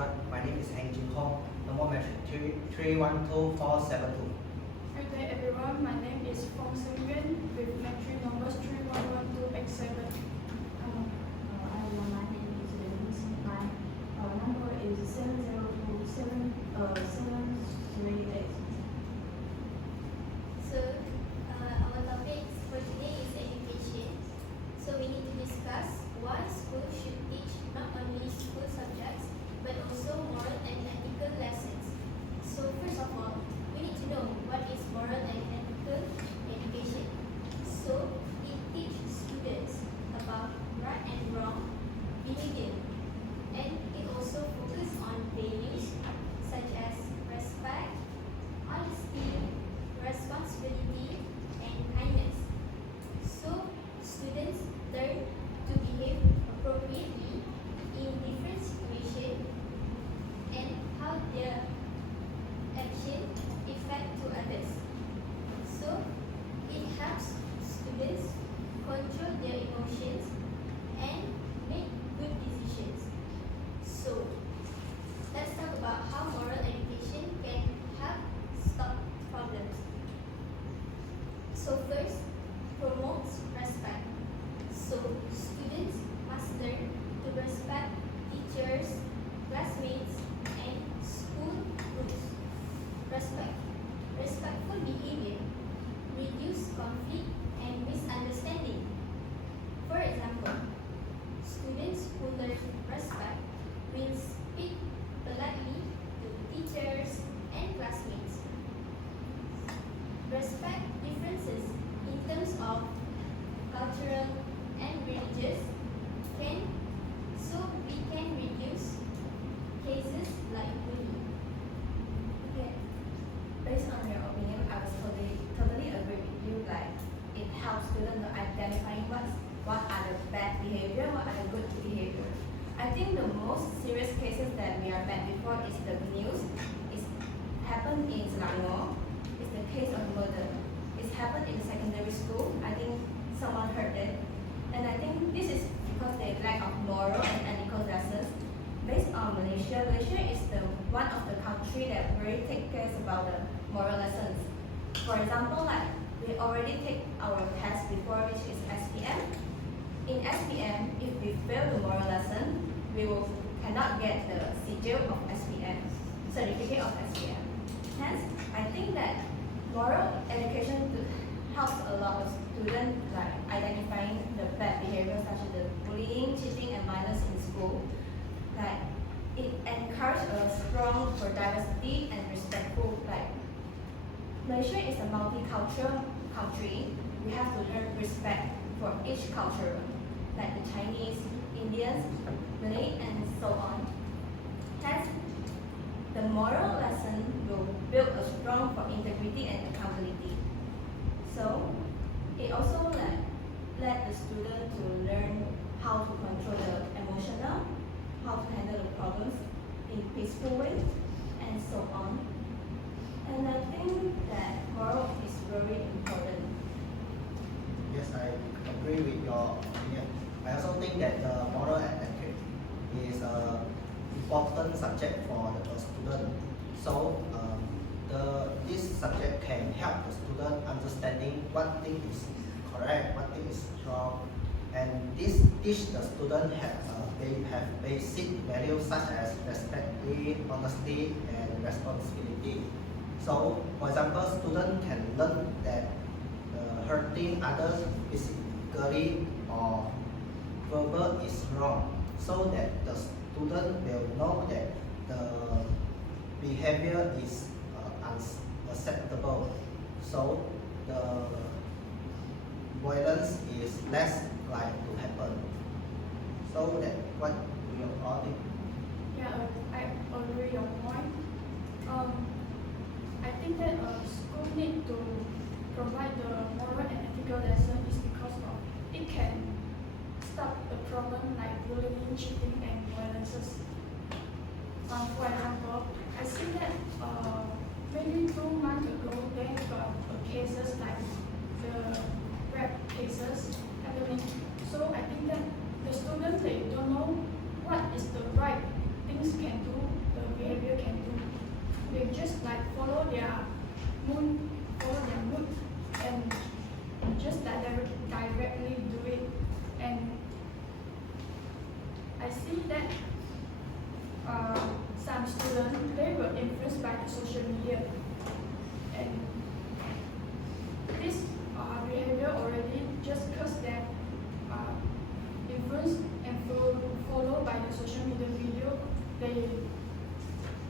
everyone. My name is Heng Jin Hong, number metric 312472. Good day everyone, my name is Fong Seung Yuan with metric numbers 3112X7. My name is Denise. My number is 7027738. So, our topic for today is education. So, we need to discuss why school should teach not only school subjects but also moral and ethical lessons. So, first of all, we need to know what is moral and ethical education. So, it teaches students about right and wrong behavior, and it also focuses on values such as respect, honesty, responsibility, and kindness. So, students learn to behave appropriately in different situations and how their action affect to others. So, it helps students control their emotions and make good decisions. So, let's talk about how moral education can help stop problems. So first, promotes respect. So students must learn to respect teachers, classmates, and school rules. Respectful behavior reduce conflict and misunderstanding. For example, students who learn respect will speak politely to teachers and classmates. Respect differences in terms of cultural and religious we can reduce cases like bullying. Okay. Based on your opinion, I was totally agree with you. Like it helps students to identify what are the bad behavior, what are the good behavior. I think the most serious cases that we have met before is the news. It's happened in Selangor. It's the case of murder. It's happened in secondary school. I think someone heard it. And I think this is because they lack of moral and ethical lessons. Based on Malaysia, Malaysia is one of the country that really take care about the moral lessons. For example, like we already take our test before, which is SPM. In SPM, if we fail the moral lesson, we cannot get the sigil of SPM, certificate of SPM. Hence, I think that moral education helps a lot of students like identifying the bad behavior such as the bullying, cheating, and violence in school. Like it encourages a strong for diversity and respectful. Like Malaysia is a multicultural country. We have to learn respect for each culture, like the Chinese, Indians, Malay, and so on. Hence, the moral lesson will build a strong for integrity and accountability. So, it also let the student to learn how to control the emotional, how to handle the problems in peaceful way, and so on. And I think that moral is very important. Yes, I agree with your opinion. I also think that the moral and ethics is an important subject for the student. So this subject can help the student understanding what thing is correct, what thing is wrong, and this teach the student have basic values such as respect, honesty, and responsibility. So, for example, student can learn that hurting others physically or verbal is wrong, so that the student will know that the behavior is unacceptable. So the violence is less likely to happen. So that what do you all think? Yeah, I agree your point. I think that school need to provide the moral and ethical lesson is because of it can stop the problem like bullying, cheating, and violences. For example, I see that maybe 2 months ago there got cases like the rape cases happening. So I think that the students they don't know what is the right thing things can do, the behavior can do. They just like follow their mood, and just like directly do it. And I see that some students, they were influenced by the social media, and this behavior already just because they're influenced and followed by the social media video, they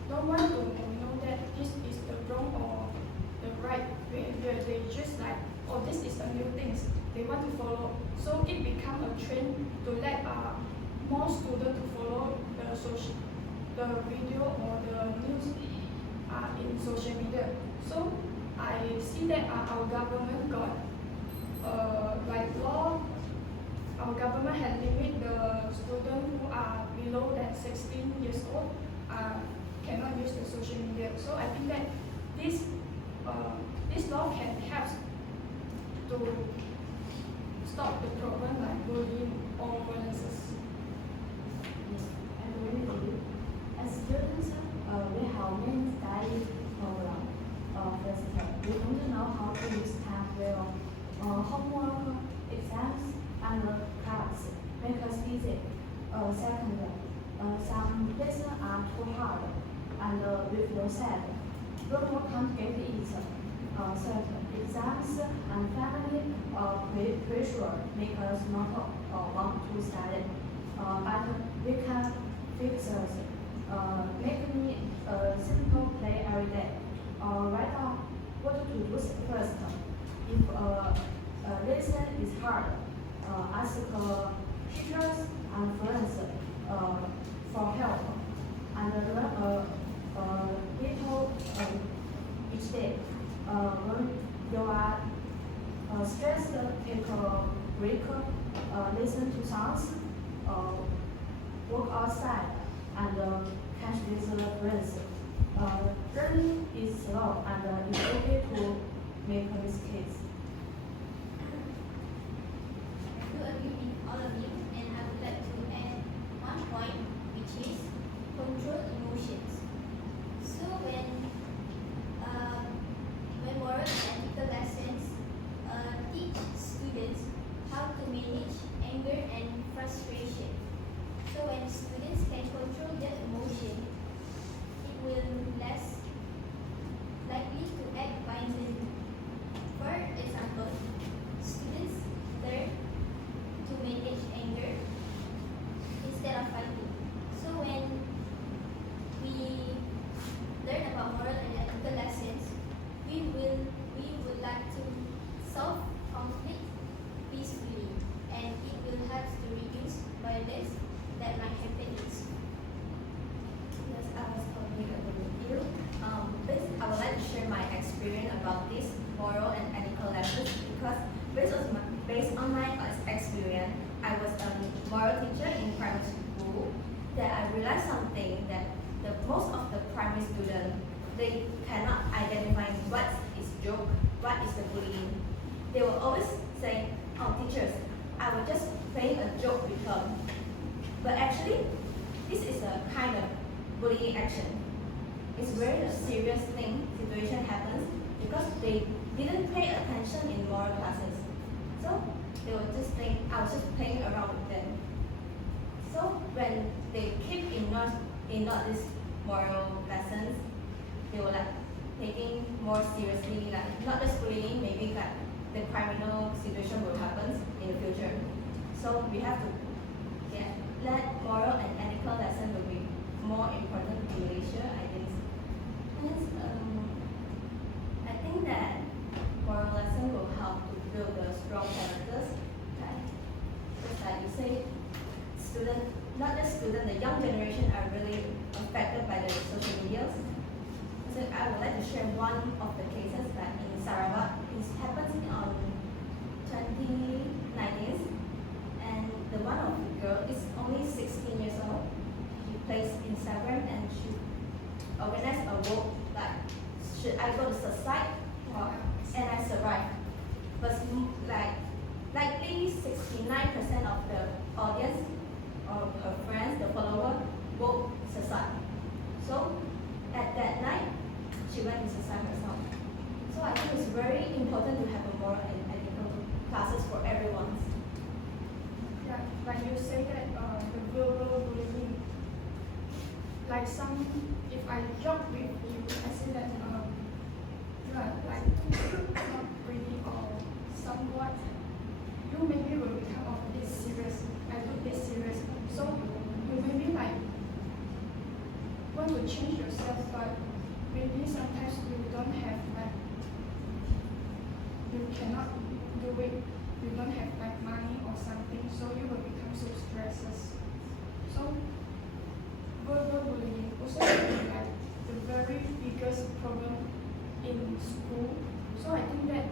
don't want to know that this is the wrong or the right behavior. They just like, oh, this is a new thing. They want to follow. So it become a trend to let more students to follow the video or the news in social media. So I see that our government got like law. Our government had limit the students who are below that 16 years old cannot use the social media. So I think that this law can help to stop the problem like bullying or violence. Yes, I agree with you. As students, we have many study program. First, we don't know how to use time well. Homework, exams, and class make us busy. Second, some lessons are too hard, and we feel sad. Homework can't get it. Third, exams and family pressure make us not want to study. But we can fix us. Make me a simple play every day. Write down what to do first. If a lesson is hard, ask teachers and friends for help, and learn a little each day. When you are stressed, take a break, listen to songs, walk outside, and catch with friends. Learning is slow, and it's okay to make mistakes. I do agree with all of you, and I would like to add one point, which is control emotions. So when moral and ethical lessons teach students how to manage anger and frustration. So when students can control their emotion, it will less likely to act violently. For example, students learn to manage anger instead of fighting. So when we learn about moral and ethical lessons, we would like to solve conflict peacefully, and it will help to reduce violence that might happen in school. Yes, I was totally agree with you. Based, I would like to share my experience about this moral and ethical lessons because based on my experience, I was a moral teacher in primary school. That I realized something that most of the primary students, they cannot identify what is joke, what is the bullying. They will always say, "Oh, teachers, I was just playing a joke with her." But actually, this is a kind of bullying action. It's very a serious situation happens because they didn't pay attention in moral classes. So they were just think I was just playing around with them. So when they keep ignore these moral lessons, they were like taking more seriously, like not just bullying, maybe like the criminal situation will happen in the future. So we have to let moral and ethical lesson will be more important in Malaysia, I think. And I think that moral lesson will help to build the strong characters. Just like you say, not just student, the young generation are really affected by the social medias. So I would like to share one of the cases that in Sarawak, it happens on 2019, and the one of the girl is only 16 years old. She plays Instagram and she organized a vote like, should I go to suicide and I survive? But likely 69% of the audience of her friends, the follower, vote suicide. So at that night, she went to suicide herself. So I think it's very important to have a moral and ethical classes for everyone. Yeah, like you say that the verbal bullying, like if I joke with you, I say that you are like not pretty or somewhat, you maybe will become this serious. I took this serious, so you maybe like want to change yourself, but maybe sometimes you don't have like you cannot do it. You don't have like money or something, so you will become so stressed. So verbal bullying also is like the very biggest problem in school. So I think that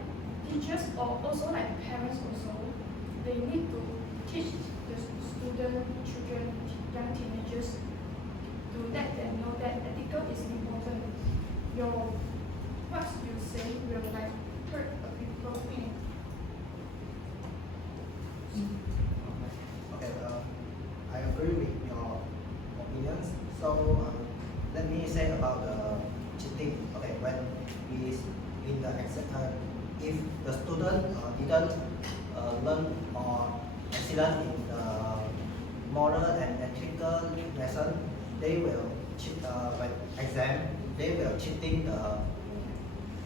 teachers or also like parents also, they need to teach the student, children, young teenagers to let them know that ethical is important. What you say will like hurt the people pain. Okay, I agree with your opinions. So let me say about the cheating. Okay, when we in the exam, if the student didn't learn or excellent in the moral and ethical lesson, they will cheat. When exam, they will cheating the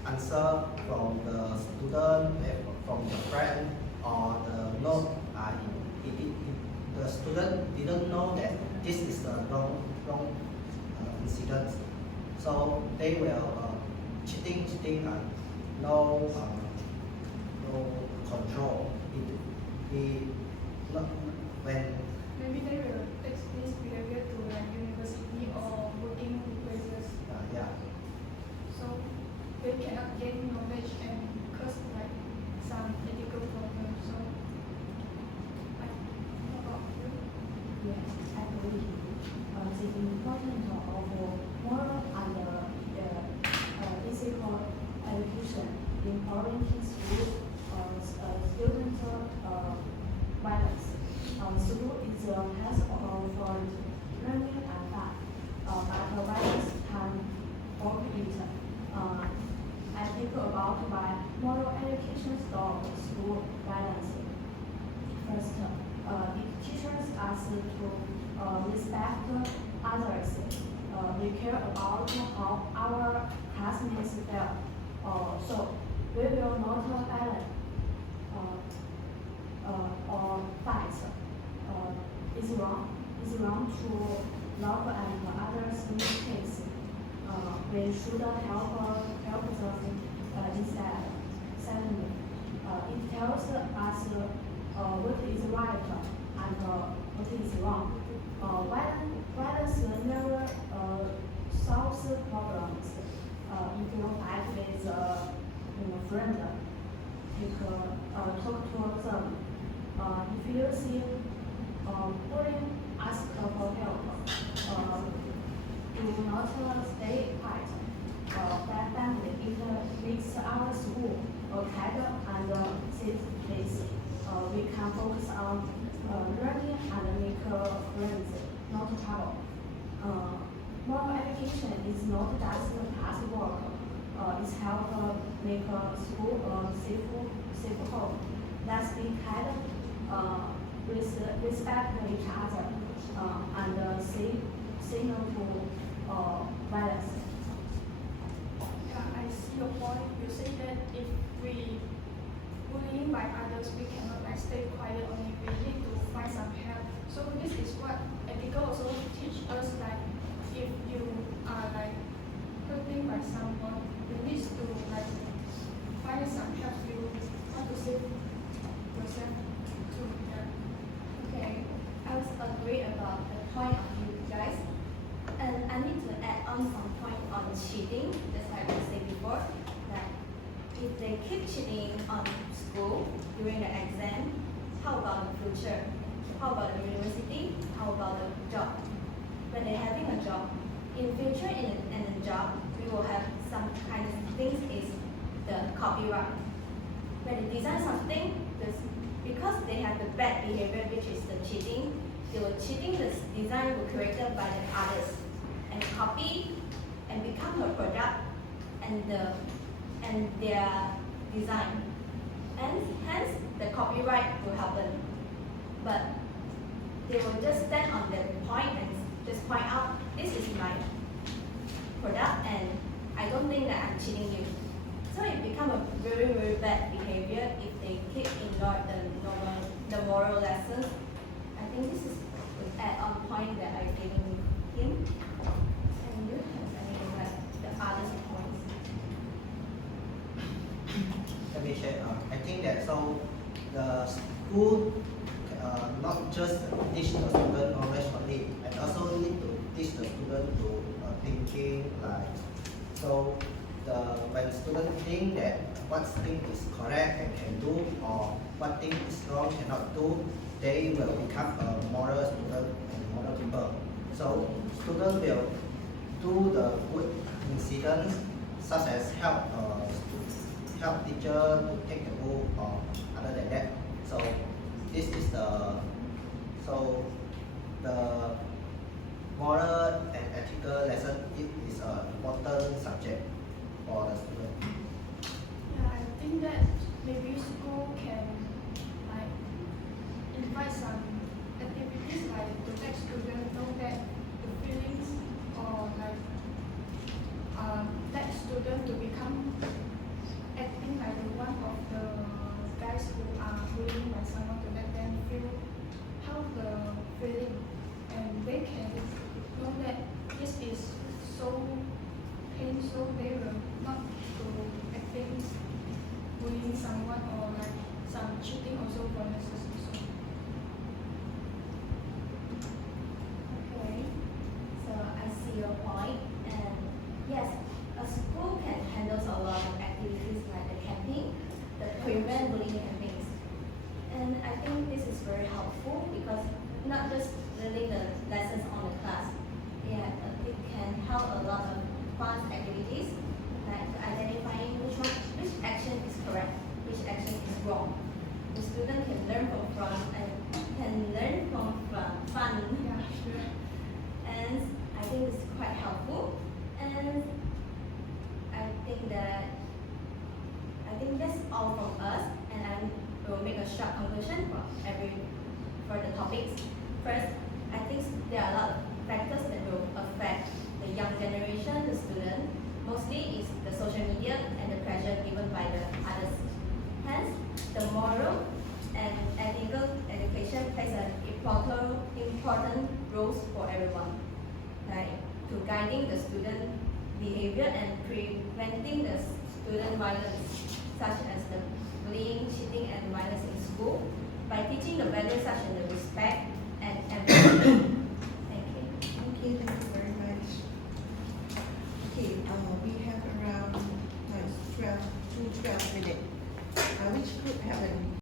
answer from the student, from the friend, or the note. The student didn't know that this is the wrong incident, so they will cheating and no control. When Maybe they will take this behavior to like university or working places, yeah. so they cannot gain knowledge and cause like some ethical problems. So, like, how about you? Yes, I agree. The importance of moral and physical education in preventing student violence. School is a place for learning and fun, but violence can overeat. I think about my moral education stop school violence. First, it teaches us to respect others. We care about how our classmates feel. So we will not violent or fight. It's wrong to love and others' mistakes. We should help them instead. Secondly, it tells us what is right and what is wrong. Violence never solves problems. If you fight with a friend, talk to them. If you see bullying, ask for help. Do not stay quiet. That family it makes our school a kinder and safe place. We can focus on learning and make friends, not trouble. Moral education is not just past work. It's help make school a safe home. Let's be kind, respect each other, and say no to violence. Yeah, I see your point. You say that if we bullying by others, we cannot like stay quiet only. We need to find some help. So this is what ethical also teach us. Like if you are like hurting by someone, you need to like find some help. You want to save yourself too. Yeah. Okay, I was agree about the point of you guys, and I need to add on some point on cheating. That's what I said before. That if they keep cheating on school during the exam, how about the future? How about the university? How about the job? When they're having a job, in future in a job, we will have some kind of things is the copyright. When they design something, because they have the bad behavior, which is the cheating, they were cheating the design was created by the others. and copy and become a product and their design. And hence the copyright will happen. But they will just stand on that point and just point out, this is my product and I don't think that I'm cheating you. So it becomes a very, very bad behavior if they keep ignore the moral lessons. I think this is the add-on point that I'm giving him. And you have any like the other points? Let me share. I think that so the school not just teach the student knowledge only, and also need to teach the student to thinking like so. When students think that what thing is correct and can do, or what thing is wrong cannot do, they will become a moral student and moral people. So students will do the good incidents such as help teacher to take the book or other than that. So this is the moral and ethical lesson. It is an important subject for the student. Yeah, I think that maybe school can like invite some activities like to let students know that the feelings or like let students to become acting like one of the guys who are bullied by someone, to let them feel how the feeling, and they can know that this is so painful, they will not to acting bullying someone or like some cheating also for necessary. Okay, so I see your point, and yes, a school can handle a lot of activities like the campaign, the prevent bullying campaigns, and I think this is very helpful because not just learning the lessons on the class, yeah, it can help a lot of fun activities like identifying which action is correct, which action is wrong. The student can learn from fun and fun. Yeah, sure. And I think it's quite helpful. And I think that's all from us. And I will make a short conclusion for the topics. First, I think there are a lot of factors that will affect the young generation, the student. Mostly is the social media and the pressure given by the others. Hence, the moral and ethical education plays an important roles for everyone, like to guiding the student behavior and preventing the student violence, such as the bullying, cheating, and violence in school, by teaching the values such as the respect and empathy